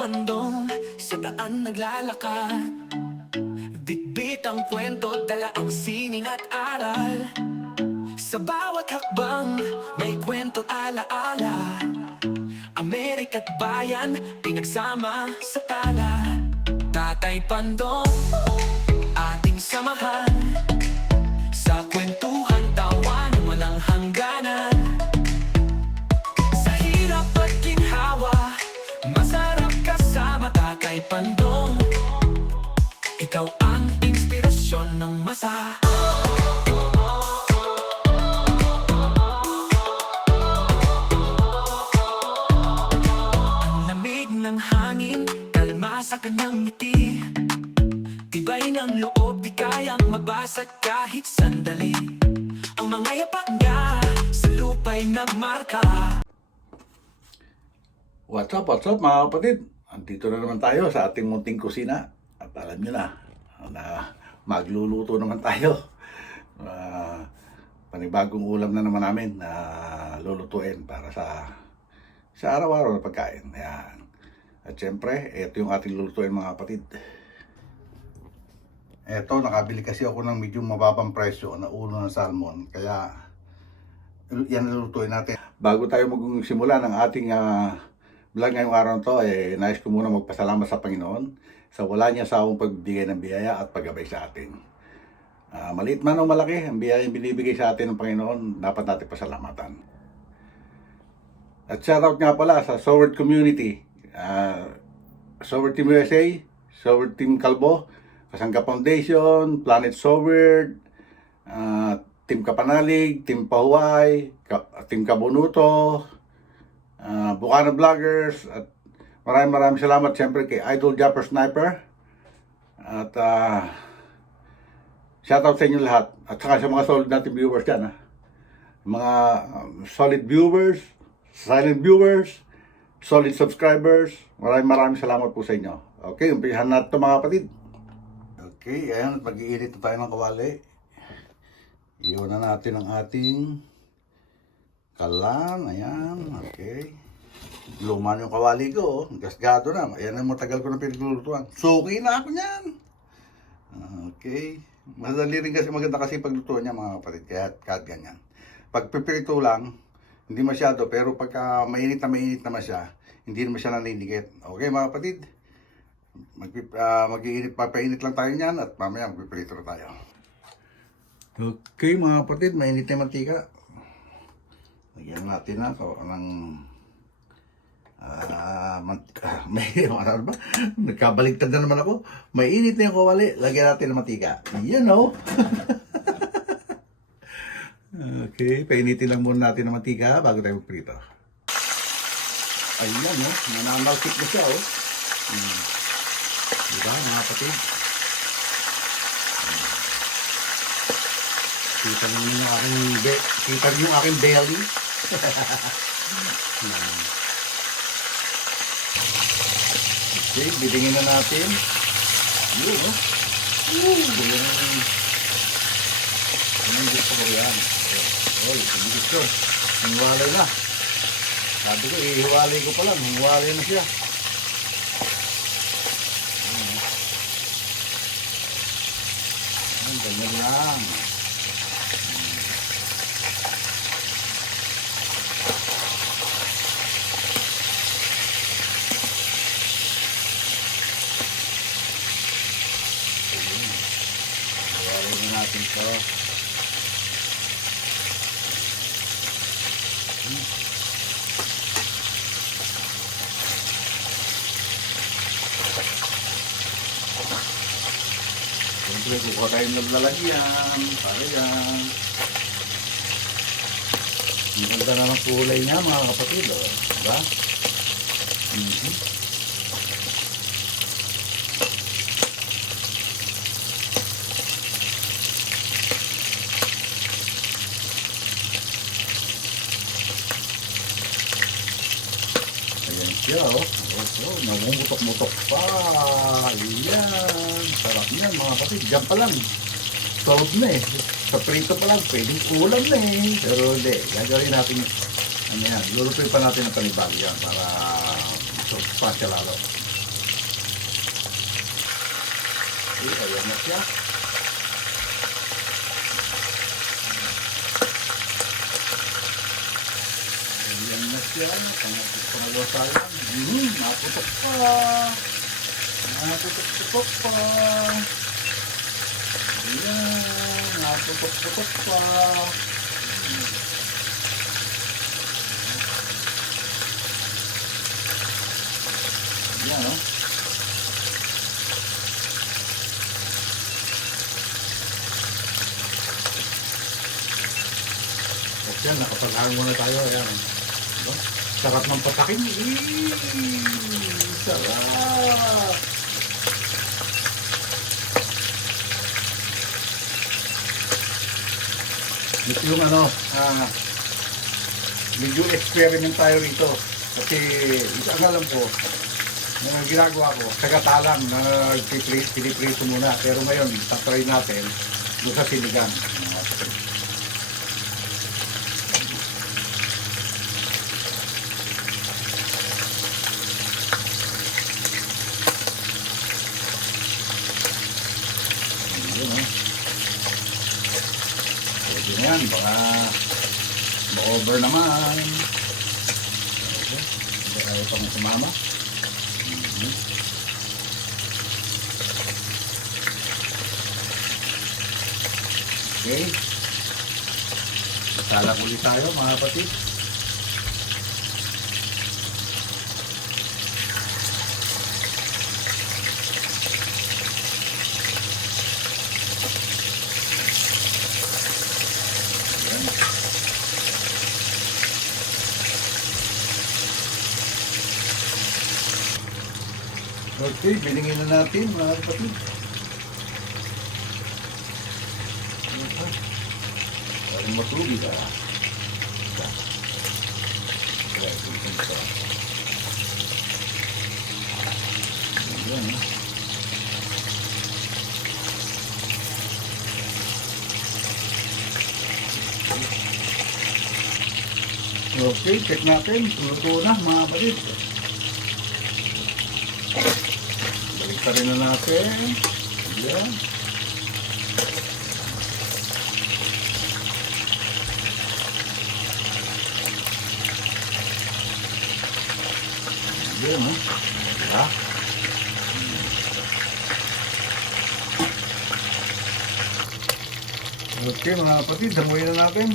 pandong sa daan naglalakad. Bitbit ang kwento, dala ang sining at aral. Sa bawat hakbang, may kwento't alaala. Amerika't bayan, pinagsama sa tala. Tatay Pandong, ating samahan. Sa kwentuhan, tawan, walang hangganan. Sa hirap at ginhawa, masarap kasama Tatay Pandong. Ikaw ang inspirasyon ng masa. Ang lamig ng hangin, kalma sa kanyang ngiti. Tibay ng loob, di kayang mabasag kahit sandali. Ang mga yapak niya sa lupa'y nagmarka. What's up mga kapatid? Andito na naman tayo sa ating munting kusina. At alam nyo na magluluto naman tayo. Panibagong ulam na naman namin na lulutuin para sa araw-araw na pagkain. Ayan. At syempre, ito yung ating lulutuin mga kapatid. Ito, nakabili kasi ako ng medyo mababang presyo na ulo ng salmon. Kaya, yan lulutuin natin. Bago tayo magsimula ng ating vlog ngayong araw na to, nais ko muna magpasalamat sa Panginoon sa wala niya sawang pagbibigay ng biyaya at paggabay sa atin. Maliit man o malaki, ang biyaya yung binibigay sa atin ng Panginoon, dapat natin pasalamatan. At shoutout nga pala sa Soward Community, Soward Team USA, Soward Team Kalbo, Kasangga Foundation, Planet Soward, Team Kapanalig, Team Pahuay, Team Kabunuto, Bukana Vloggers, at maraming salamat siyempre kay Idol Japper Sniper. At shoutout sa inyo lahat. At saka sa mga solid natin viewers dyan. Mga solid viewers, silent viewers, solid subscribers. Maraming salamat po sa inyo. Okay, umpisahan natin ito mga kapatid. Okay, ayan, mag-iinit na tayo ng kawali. Iwan na natin ang ating kalan. Ayan, okay. Luma yung kawali ko, gasgado na. Ayan ang matagal ko na pinaglulutuan. Suki na ako niyan. Okay. Madali rin kasi, maganda kasi paglutuan niya mga kapatid. Kaya kahit ganyan. Pag pipirito lang, hindi masyado. Pero pagka mainit naman siya, hindi naman siya naninigit. Okay mga kapatid. Papainit lang tayo niyan at mamaya magpipirito na tayo. Okay mga kapatid, mainit na mantika. Lagyan natin na ito ng nagkabaligtad na naman ako. May init na yung kawali, lagyan natin ng mantika. You know. Okay, painitin lang muna natin ng mantika bago tayo magprito. Ayan, no? Nananalkit na siya, oh. Diba, mga kapatid? Kita niyo yung aking belly. Okay, bidingin na natin. Yun, no? Anong gusto ko yan? Oy, hindi gusto. Hingwalay na. Sabi ko, ihiwalay ko pa lang. Hingwalay na siya. Ganyan lang. Natin ito. Siyempre, kukuha tayong naglalagyan. Para yan. Ang ganda na ng kulay niya mga kapatid. Diba? siya, oh. Oh, namumutok-mutok pa. Ayan. Sarap yan, mga kapatid. Diyan pa lang. Solve na eh. Sa prito pa lang, pwedeng ulam na eh. Pero hindi. Gagawin natin, ano yan, lulutuin pa natin ang panibago yan para soft pa siya lalo. Okay, ayan na siya. Ayan na siya. Pangalawa tayo. Naputok pa. Naputok pa. Ayan, naputok pa. Ayan, oh. At yan, nakapag-hango na tayo. Ayan. Diba? Sarap ng patakin. Sarap. Ito yung medyo experiment tayo rito. Kasi ito ang alam ko, na ginagawa ko, sagatalang na piniprito muna. Pero ngayon, tatry natin doon sa sinigang. Pwede na yan, baka ma-over naman. Hindi tayo pang sumama. Okay. Salag ulit tayo mga kapatid. Okay, bilingin na natin mga kapatid. Parang matubig ah. Ayan. Okay, check natin. Luto na mga kapatid. Baliktarin na natin. Ayan. Ayan, ha? Diba? Okay, mga kapatid, damuhin na natin.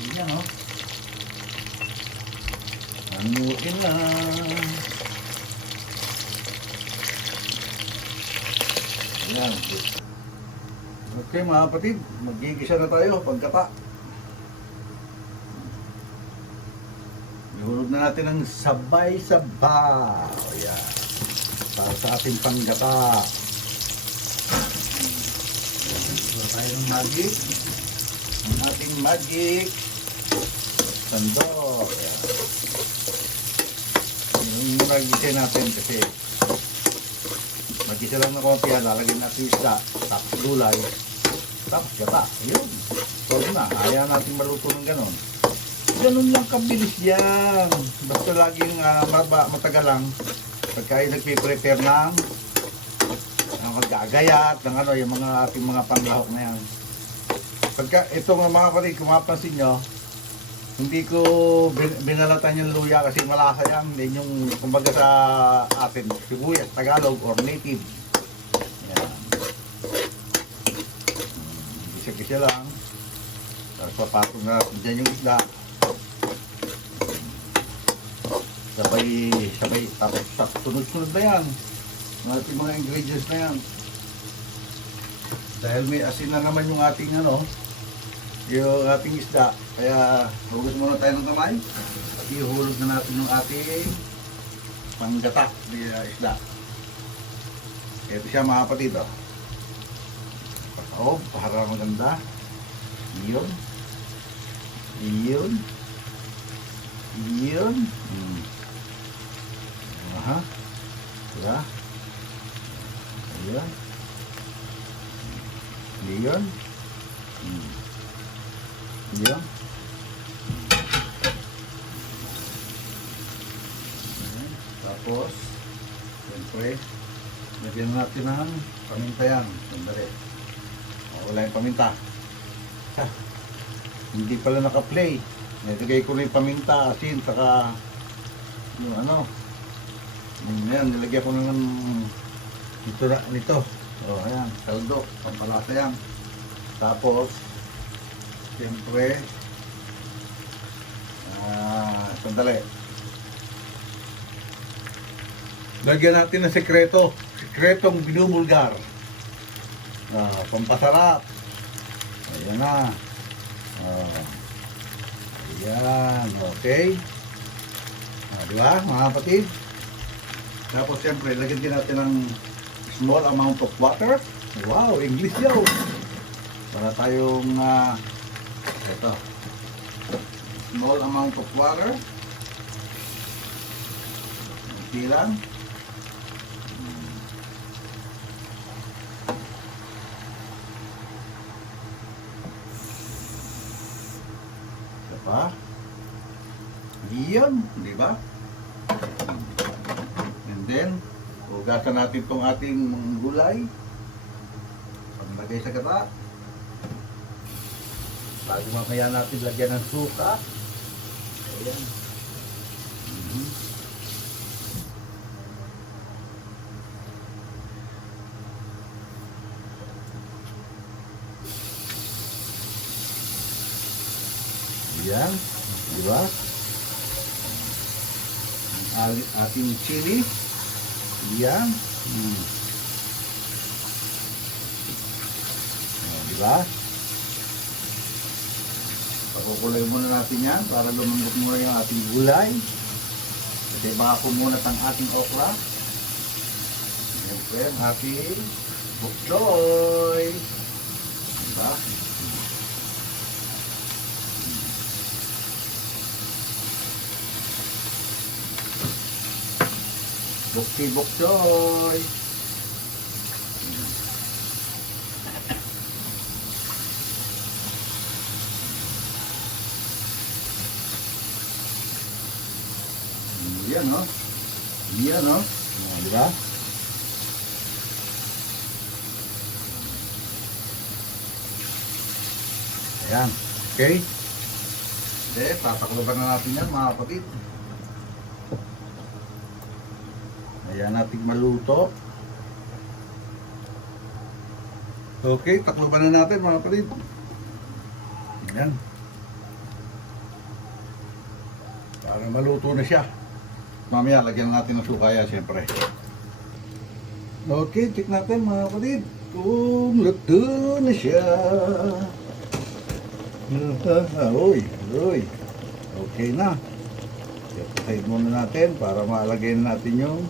Ayan, ha? Anuin na. Ayan. Okay, mga kapatid, magigisa na tayo pagkata. Ihulog na natin ng sabay-sabay. Ayan. Para sa ating panggata. Ito tayo ng magic. Ang ating magic. Sandok. Ayan. Yung magigisa natin kasi magigisa lang na konti yan. Lalagyan natin isda. Tapos gulay. Tapos gata. Ayun. So na. Ayaw natin maluto ng ganon. Ganun lang kabilis yan. Basta laging matagal lang. Pagka yung nagpiprepare ng magagayat, ng yung mga ating mga panglahok na yan. Pagka itong mga kapatid, kung mapapansin nyo, hindi ko binalatan yung luya kasi malasa yan. Din yung kumbaga sa atin, sibuyas, Tagalog or native. Yan. Gisa-gisa lang. Tapos papatong na dyan yung isda. Sabay, tapos sunod-sunod na yan. Mga ingredients na yan. Dahil may asin na naman yung ating yung ating isda. Kaya hugas muna tayo ng kamay. At ihulog na natin yung ating panggata na isda. Ito siya mga kapatid. Pataob, para maganda. Iyon. Iyon. Iyon. Aha. Diba? Ayan. Ayan. Ayan. Tapos, siyempre, Lagyan natin ng paminta yan. Sandali. Wala yung paminta. Ha, hindi pala naka-play. Nilagay ko na yung paminta, asin, saka yung ano. Yan, nilagyan ko na ng nito. O, ayan, kaldo. Pampalasa yan. Tapos, siyempre, sandali. Lagyan natin ng sekretong binubulgar. Pampasarap. Ayan na. Ayan, okay. Di ba, mga kapatid? Tapos siyempre, lagyan din natin ng small amount of water. Wow, English yun. Para tayong, ito. Small amount of water. Okay lang. Pa? Iyon, di ba? And then, hugasan natin itong ating gulay. Paglagay sa gata. Bago mamaya natin lagyan ng suka. Ayan. Yan, di ba? Ang ating chili. Yan. Di ba? Pakukulay muna natin yan para lumambot muna yung ating gulay. Kasi baka pumunat ang ating okra. Siyempre, ang ating bok choy. Di ba? Bok choy. Yan, no? Yan, no? Di ba? Ayan. Okay? Okay, tatakloban na natin yan, mga kapatid. Ayan natin maluto. Okay, takloban na natin, mga kapatid. Ayan. Para maluto na siya. Mamaya, lagyan natin ng sukaya, siyempre. Okay, check natin, mga kapatid. Kung luto na siya. Uy. Okay na. Side muna natin para malagay natin yung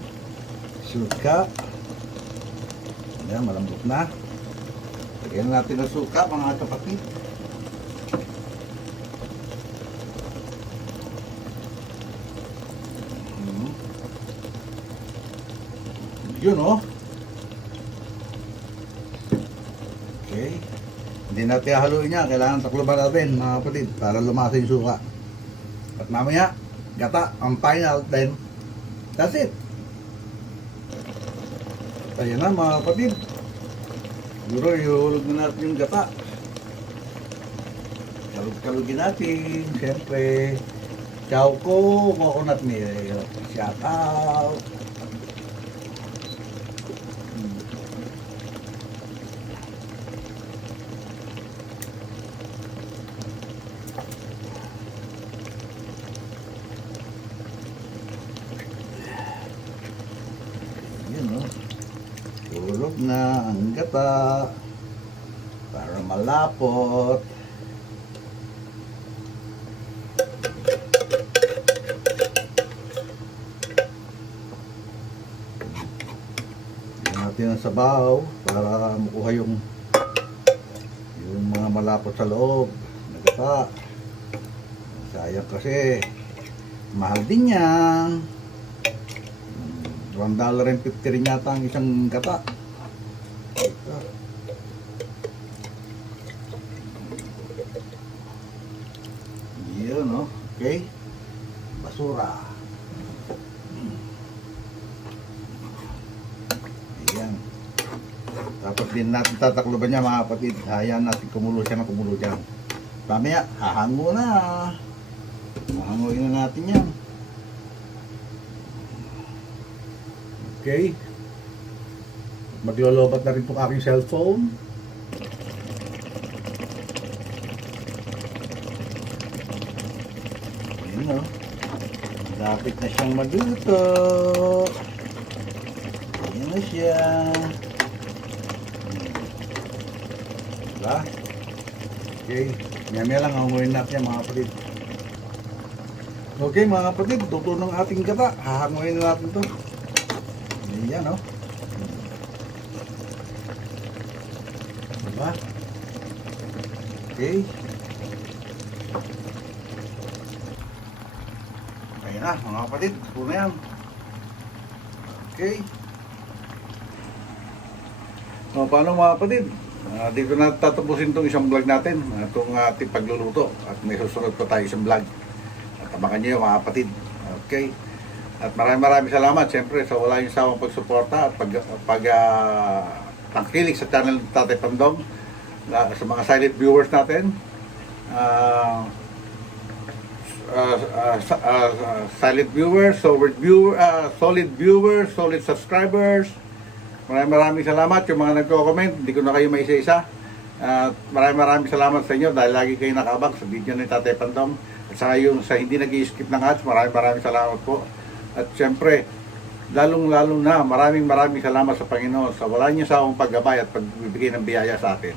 suka. Ayan, malambot na. Lagyan natin ng suka, mga kapatid. Yun, oh. Okay. Hindi natin haluin niya. Kailangan takloban natin, mga kapatid, para lumasa yung suka. At mamaya, gata, ang final, then that's it. Ayan na, mga kapatid. Siguro, ihulog na natin yung gata. Kalug-kalugin natin. Siyempre, Chowco coconut milk. Shout out. Tulog na ang gata para malapot. Lagyan natin ang sabaw para makuha yung mga malapot sa loob na gata. Sayang kasi mahal din yan. $1.50 rin yata ang isang gata. Yun, no? Okay. Basura. Ayan. Hindi natin tatakloban niya mga kapatid. Hayaan natin kumulo siya ng kumulo dyan. Mamaya, hahango na. Hahanguin na natin yan. Okay. Maglolobat na rin itong aking cellphone. Ayun o. Lapit na siyang maluto. Ayan na siya. Diba? Okay. Maya lang, hanguin natin yan mga kapatid. Okay mga kapatid, tuto ng ating gata. Hahanguin na natin to. Ayan o. Diba? Okay. Ayan na mga kapatid, tuto na yan. Okay. So, paano mga kapatid? Dito na tatapusin itong isang vlog natin, itong ating pagluluto, at may susunod pa tayo isang vlog. At tabakan nyo yung mga kapatid. Okay. At maraming salamat siyempre sa wala yung sawang pagsuporta at pagtangkilik sa channel ng Tatay Pandong, sa mga silent viewers natin, silent viewers, solid viewers, solid subscribers. Maraming salamat yung mga nagko-comment. Hindi ko na kayo maisa-isa. Maraming salamat sa inyo dahil lagi kayo nakabang sa video ni Tatay Pandong. At saka yung sa hindi nag-i-skip ng ads, maraming salamat po. At syempre, lalong-lalo na maraming salamat sa Panginoon sa wala niya sa akong paggabay at pagbibigay ng biyaya sa atin.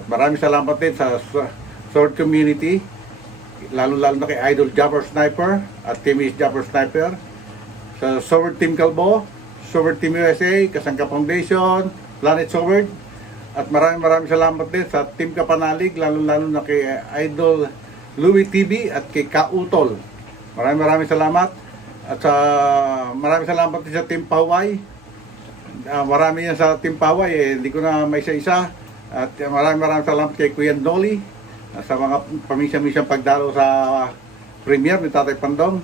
At maraming salamat din sa Sword Community, lalong-lalo na kay Idol Jabber Sniper at Team is Jabber Sniper, sa Sword Team Kalbo, Sword Team USA, Kasangka Foundation, Planet Sword, at maraming salamat din sa Team Kapanalig, lalong-lalo na kay Idol Louie TV at kay Kautol. Maraming salamat. At maraming salamat din sa Team Paway. Marami yan sa Team Paway, hindi ko na may isa-isa. At maraming salamat kay Kuya Dolly sa mga paminsan-minsan pagdalo sa premiere ni Tatay Pandong.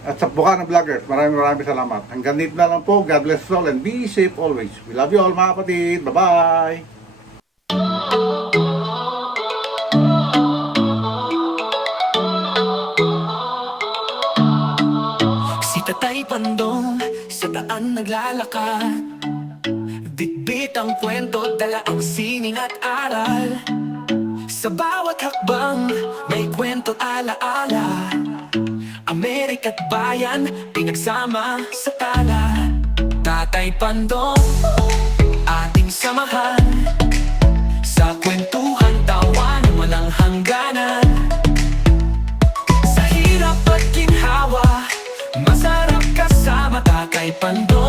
At sa Bukana Vloggers, maraming salamat. Hanggang dito na lang po. God bless us all and be safe always. We love you all mga kapatid. Bye-bye! Si Tatay Pandong sa daan naglalakad, bitbit ang kwento, dala ang sining at aral. Sa bawat hakbang may kwento alaala, Amerika't bayan pinagsama sa tala. Tatay Pandong ating samahan, sa kwentuhan tawanan walang hangganan. Sa hirap at ginhawa, masarap kasama Tatay Pandong.